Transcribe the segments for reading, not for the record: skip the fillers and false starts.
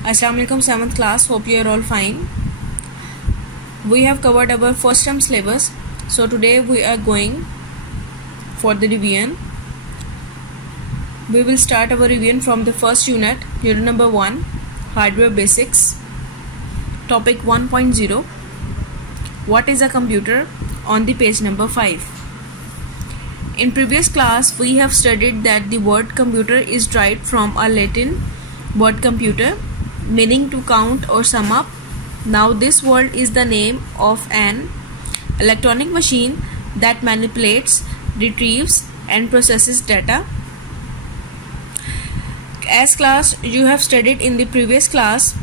Assalamualaikum 7th class, hope you are all fine. We have covered our first term syllabus, so today we are going for the revision. We will start our revision from the first unit number 1, Hardware Basics, topic 1.0, What is a computer, on the page number 5. In previous class, we have studied that the word computer is derived from a Latin word computer, meaning to count or sum up. Now this word is the name of an electronic machine that manipulates, retrieves and processes data. As class, you have studied in the previous class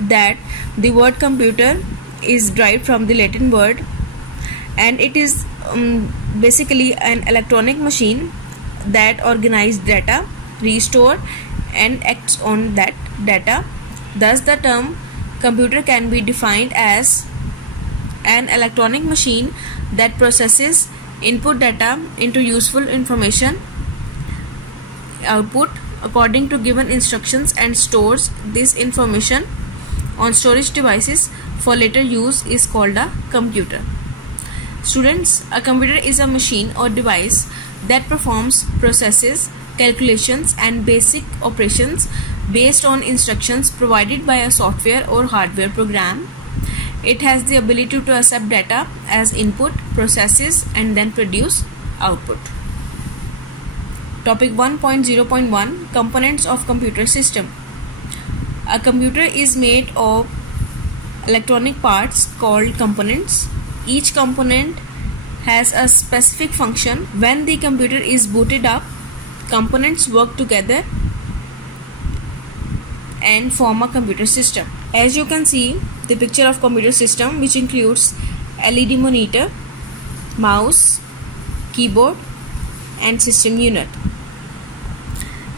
that the word computer is derived from the Latin word, and it is basically an electronic machine that organizes data, restore and acts on that data. Thus the term computer can be defined as an electronic machine that processes input data into useful information output according to given instructions and stores this information on storage devices for later use is called a computer. Students, a computer is a machine or device that performs processes, calculations and basic operations based on instructions provided by a software or hardware program. It has the ability to accept data as input, processes and then produce output. Topic 1.0.1, Components of computer system. A computer is made of electronic parts called components. Each component has a specific function. When the computer is booted up, components work together and form a computer system. As you can see, the picture of computer system, which includes LED monitor, mouse, keyboard and system unit.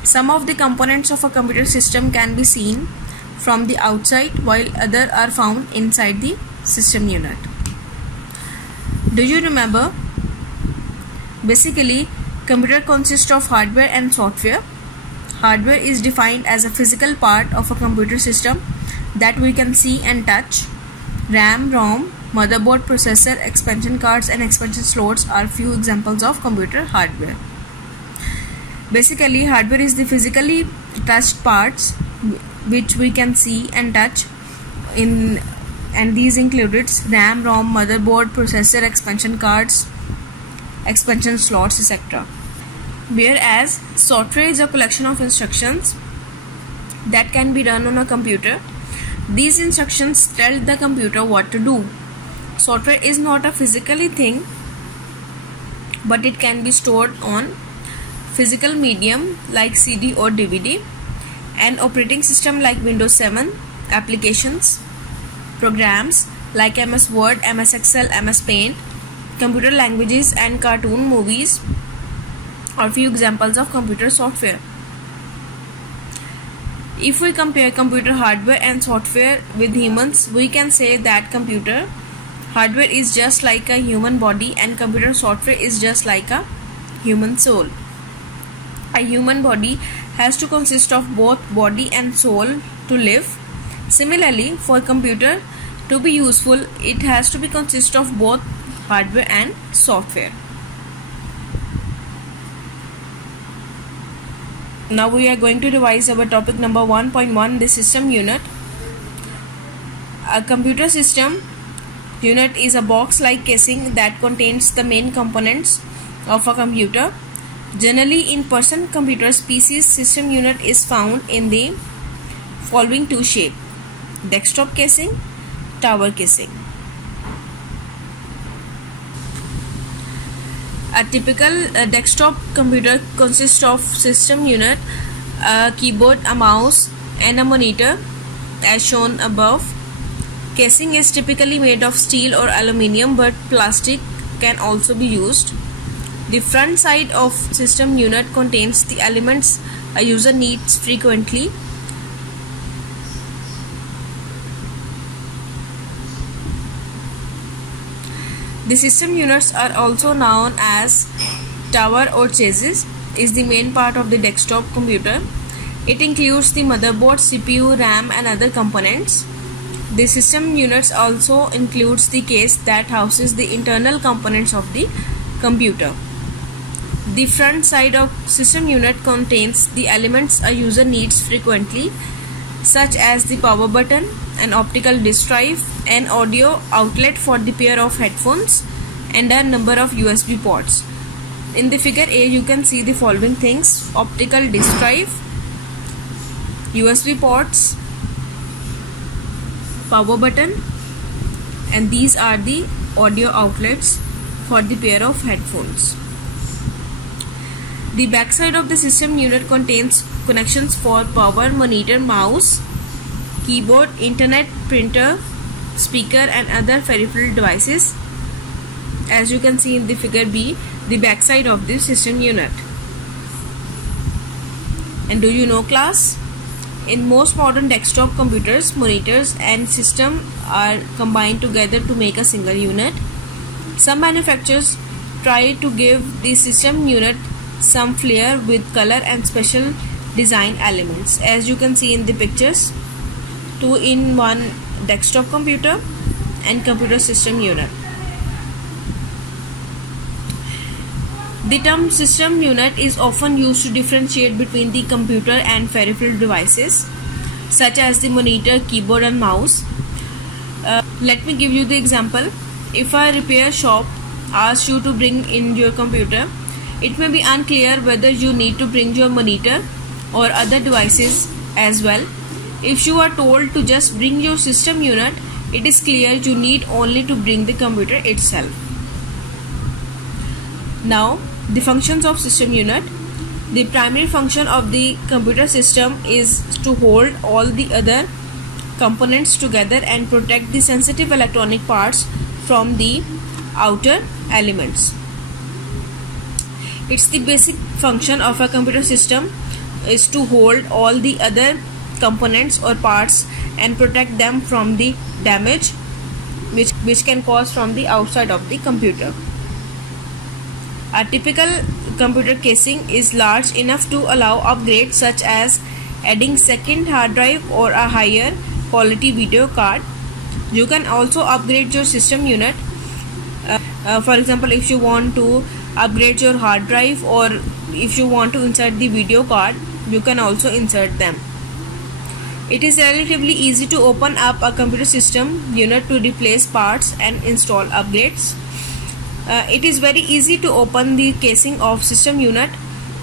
Some of the components of a computer system can be seen from the outside, while others are found inside the system unit. Do you remember? Basically, computer consists of hardware and software. Hardware is defined as a physical part of a computer system that we can see and touch. RAM, ROM, motherboard, processor, expansion cards and expansion slots are few examples of computer hardware. Basically, hardware is the physically touched parts which we can see and touch and these included RAM, ROM, motherboard, processor, expansion cards, expansion slots, etc. Whereas software is a collection of instructions that can be run on a computer. These instructions tell the computer what to do. Software is not a physical thing, but it can be stored on physical medium like CD or DVD. An operating system like Windows 7, applications, programs like MS Word, MS Excel, MS Paint, computer languages and cartoon movies are few examples of computer software. If we compare computer hardware and software with humans, we can say that computer hardware is just like a human body and computer software is just like a human soul. A human body has to consist of both body and soul to live. Similarly, for computer to be useful, it has to be consist of both hardware and software. Now we are going to revise our topic number 1.1, the system unit. A computer system unit is a box-like casing that contains the main components of a computer. Generally, in person computers, PCs, system unit is found in the following two shapes: desktop casing, tower casing. A typical desktop computer consists of system unit, a keyboard, a mouse and a monitor as shown above. Casing is typically made of steel or aluminium, but plastic can also be used. The front side of system unit contains the elements a user needs frequently. The system units are also known as tower or chassis. Is the main part of the desktop computer. It includes the motherboard, CPU, RAM and other components. The system units also includes the case that houses the internal components of the computer. The front side of system unit contains the elements a user needs frequently, such as the power button, an optical disk drive, an audio outlet for the pair of headphones, and a number of USB ports. In the figure A, you can see the following things: optical disk drive, USB ports, power button, and these are the audio outlets for the pair of headphones. The backside of the system unit contains connections for power, monitor, mouse, keyboard, internet, printer, speaker and other peripheral devices. As you can see in the figure B, the backside of the system unit. And do you know, class? In most modern desktop computers, monitors and system are combined together to make a single unit. Some manufacturers try to give the system unit some flair with color and special design elements. As you can see in the pictures, 2-in-1 desktop computer and computer system unit. The term system unit is often used to differentiate between the computer and peripheral devices such as the monitor, keyboard and mouse. Let me give you the example. If a repair shop asks you to bring in your computer, it may be unclear whether you need to bring your monitor or other devices as well. If you are told to just bring your system unit, it is clear you need only to bring the computer itself. Now, the functions of system unit. The primary function of the computer system is to hold all the other components together and protect the sensitive electronic parts from the outer elements. It's the basic function of a computer system is to hold all the other components or parts and protect them from the damage which can cause from the outside of the computer. A typical computer casing is large enough to allow upgrades such as adding second hard drive or a higher quality video card. You can also upgrade your system unit. For example, if you want to upgrade your hard drive or if you want to insert the video card, you can also insert them. It is relatively easy to open up a computer system unit to replace parts and install upgrades. It is very easy to open the casing of system unit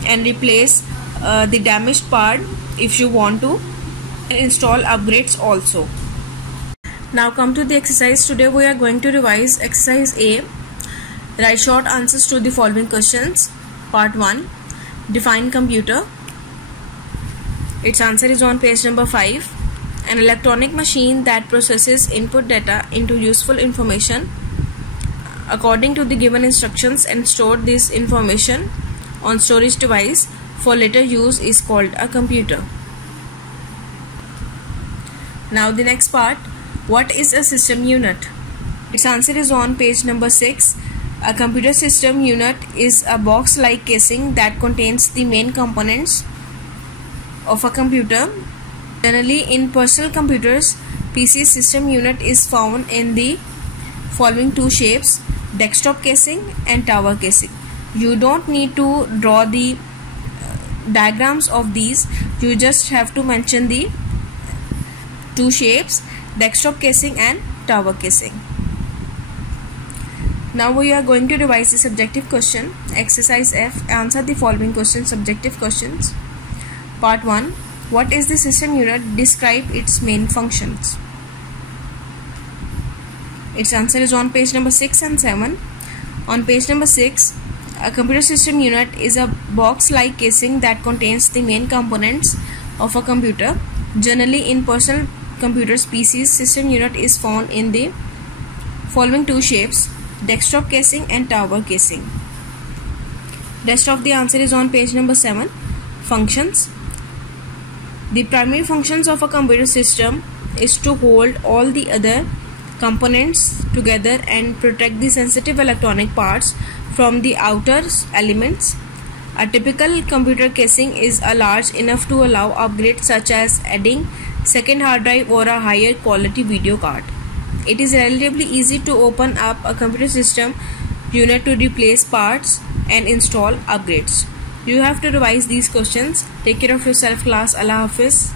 and replace the damaged part if you want to, and install upgrades also. Now come to the exercise. Today we are going to revise exercise A. Write short answers to the following questions. Part 1. Define computer. Its answer is on page number 5. An electronic machine that processes input data into useful information according to the given instructions and store this information on storage device for later use is called a computer. Now the next part. What is a system unit? Its answer is on page number 6. A computer system unit is a box-like casing that contains the main components of a computer. Generally, in personal computers, PC system unit is found in the following two shapes: desktop casing and tower casing. You don't need to draw the diagrams of these. You just have to mention the two shapes: desktop casing and tower casing. Now we are going to revise the subjective question. Exercise F. Answer the following questions, subjective questions. Part 1. What is the system unit? Describe its main functions. Its answer is on page number 6 and 7. On page number 6, a computer system unit is a box-like casing that contains the main components of a computer. Generally, in personal computers, PCs, system unit is found in the following two shapes: desktop casing and tower casing. Rest of the answer is on page number 7. Functions. The primary functions of a computer system is to hold all the other components together and protect the sensitive electronic parts from the outer elements. A typical computer casing is large enough to allow upgrades such as adding second hard drive or a higher quality video card. It is relatively easy to open up a computer system unit to replace parts and install upgrades. You have to revise these questions. Take care of yourself, class. Allah Hafiz.